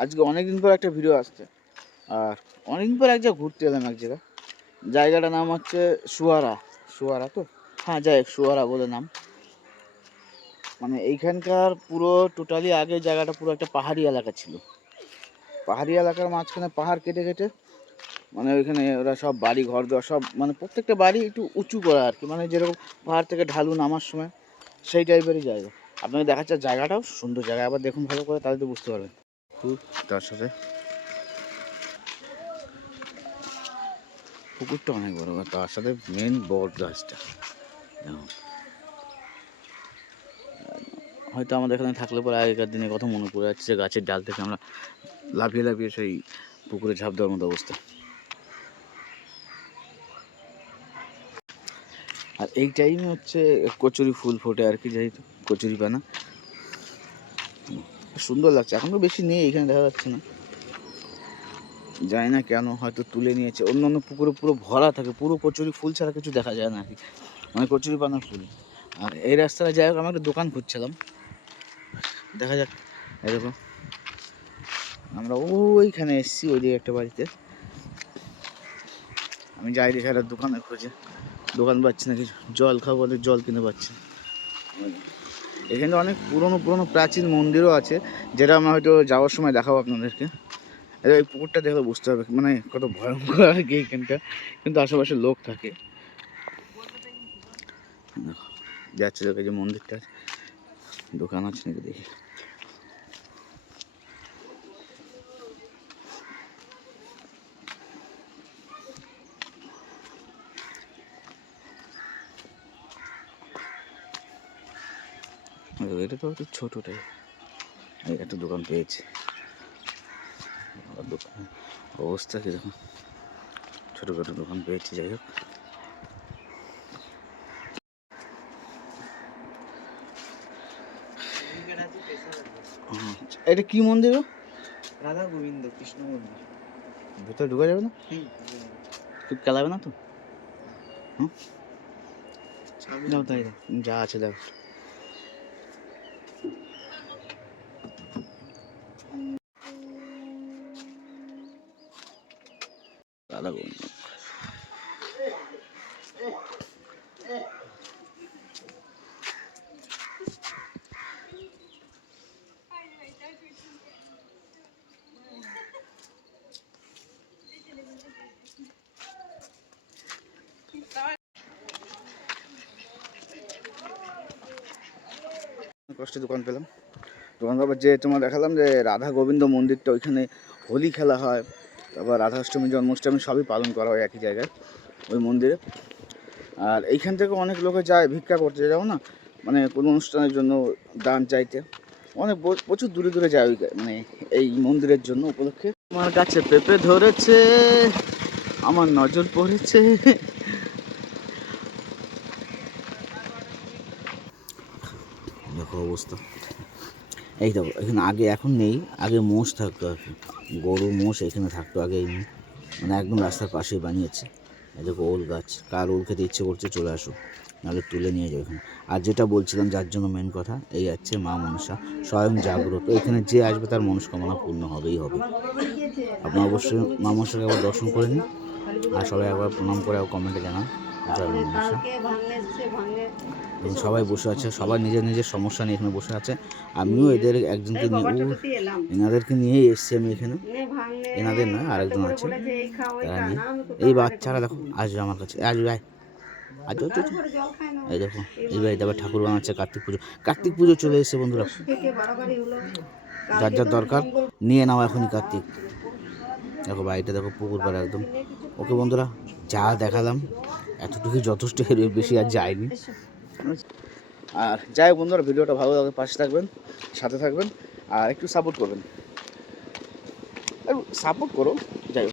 আজকে অনেকদিন পর একটা ভিডিও আসছে। আর অনেকদিন পর এক জায়গায় ঘুরতে এলাম এক জায়গায়। জায়গাটার নাম হচ্ছে সুয়ারা। সুয়ারা তো? হ্যাঁ যাই সুয়ারা বলে নাম। মানে এইখানকার পুরো টোটালি আগে জায়গাটা পুরো একটা পাহাড়ি এলাকা ছিল। পাহাড়ি এলাকার মাঝখানে পাহাড় কেটে কেটে মানে ওইখানে ওরা সব বাড়ি, ঘর দেওয়া সব মানে প্রত্যেকটা বাড়ি একটু উঁচু করা আর কি। মানে যেরকম পাহাড় থেকে ঢালু নামার সময় সেই টাইপেরই জায়গা। আপনাকে দেখাচ্ছে জায়গাটাও সুন্দর জায়গা। আবার দেখুন ভালো করে, তাহলে তো বুঝতে পারবেন। পুকুর তার সাথে। পুকুরটা অনেক বড় তার সাথে মেন বট গাছটা। হয়তো আমাদের এখানে থাকলে পরে আগেকার দিনে কথা মনে পড়ে যাচ্ছে গাছের ডাল থেকে আমরা লাফিয়ে লাফিয়ে সেই পুকুরে ঝাঁপ দেওয়ার মতো অবস্থা। আর এই টাইমে হচ্ছে কচুরি ফুল ফোটে আর কি, যেহেতু কচুরি পানা সুন্দর লাগছে। এখন তো বেশি নেই, এখানে দেখা যাচ্ছে না। জানি না কেন, হয়তো তুলে নিয়েছে। অন্য অন্য পুকুরে পুরো ভরা থাকে, পুরো কচুরি ফুল ছাড়া কিছু দেখা যায় না আর কি। মানে কচুরি পানার ফুল। আর এই রাস্তাটা যাই হোক, আমি একটা দোকান খুঁজছিলাম। দেখা যাক, এরকম। আমরা ওইখানে এসেছি ওই দিকে একটা বাড়িতে। আমি যাই দেখে, একটা দোকানে খুঁজে। দোকান পাচ্ছি না কিছু জল খাব জল কিনে পাচ্ছি। এখানে অনেক পুরনো পুরনো প্রাচীন মন্দিরও আছে, যেটা আমরা হয়তো যাওয়ার সময় দেখাবো আপনাদেরকে। এই পুকুরটা দেখলে বুঝতে হবে মানে কত ভয়ঙ্কর আর কি এখানটা। কিন্তু আশেপাশে লোক থাকে। যাচ্ছে যে মন্দিরটা। দোকান আছে নাকি দেখি। এটা তো একটু ছোটোটাই এই একটা দোকান পেয়েছি। দোকান অবস্থা কীরকম ছোটোখাটো দোকান পেয়েছি যাই হোক। হুম, এটা কি মন্দির? রাধা গোবিন্দ কৃষ্ণ মন্দির। ভেতরে ঢুকা যাবে না? তুই কেলাবে না তো? যা আছে দাও গোবিন্দ কষ্টে দোকান পেলাম। দোকান তারপর যে তোমার দেখালাম যে রাধা গোবিন্দ মন্দিরটা ওইখানে হোলি খেলা হয়। তারপর রাধাষ্টমী, জন্মাষ্টমী সবই পালন করা হয় একই জায়গায়, ওই মন্দিরে। আর এইখান থেকে অনেক লোকে যায়, ভিক্ষা করতে যাও না? মানে কোনো অনুষ্ঠানের জন্য দান চাইতে। অনেক প্রচুর দূরে দূরে যায় মানে এই মন্দিরের জন্য উপলক্ষে। আমার কাছে পেঁপে ধরেছে, আমার নজর পড়েছে। দেখো অবস্থা। এই দেখো, এখানে আগে এখন নেই, আগে মোষ থাকতো আর কি। গরু, মোষ এখানে থাকতো আগে এই মানে একদম রাস্তার পাশেই বানিয়েছে। দেখো ওল গাছ, কার ওল খেতে ইচ্ছে করছে চলে আসো, নাহলে তুলে নিয়ে যাও এখানে। আর যেটা বলছিলাম যার জন্য মেন কথা, এই আছে মা মনসা, স্বয়ং জাগ্রত। এখানে যে আসবে তার মনস্কামনা পূর্ণ হবেই হবে। আপনারা অবশ্যই মা মনসাকে একবার দর্শন করে নিন। আর সবাই একবার প্রণাম করে কমেন্টে জানান। সবাই বসে। আছে সবাই নিজের নিজের সমস্যা নিয়ে এখানে বসে আছে। আমিও এদের একজনকে নিয়ে এনাদেরকে নিয়েই এসছি আমি এখানে। এনাদের না আরেকজন আছে। তারা নিয়ে। এই বাচ্চারা দেখো আসবে আমার কাছে। আসবে আয়। আজ এই দেখো এই বাড়িতে আবার ঠাকুর বানাচ্ছে কার্তিক পুজো। কার্তিক পুজো চলে এসেছে বন্ধুরা। যার যার দরকার নিয়ে নাও এখনই কার্তিক। দেখো বাড়িটা দেখো পুকুর পাড়ে একদম। ওকে বন্ধুরা যা দেখালাম এতটুকুই যথেষ্ট, এর বেশি আর যায়নি। আর যাই বন্ধুরা, ভিডিওটা ভালো লাগে পাশে থাকবেন, সাথে থাকবেন, আর একটু সাপোর্ট করবেন। সাপোর্ট করো, যাই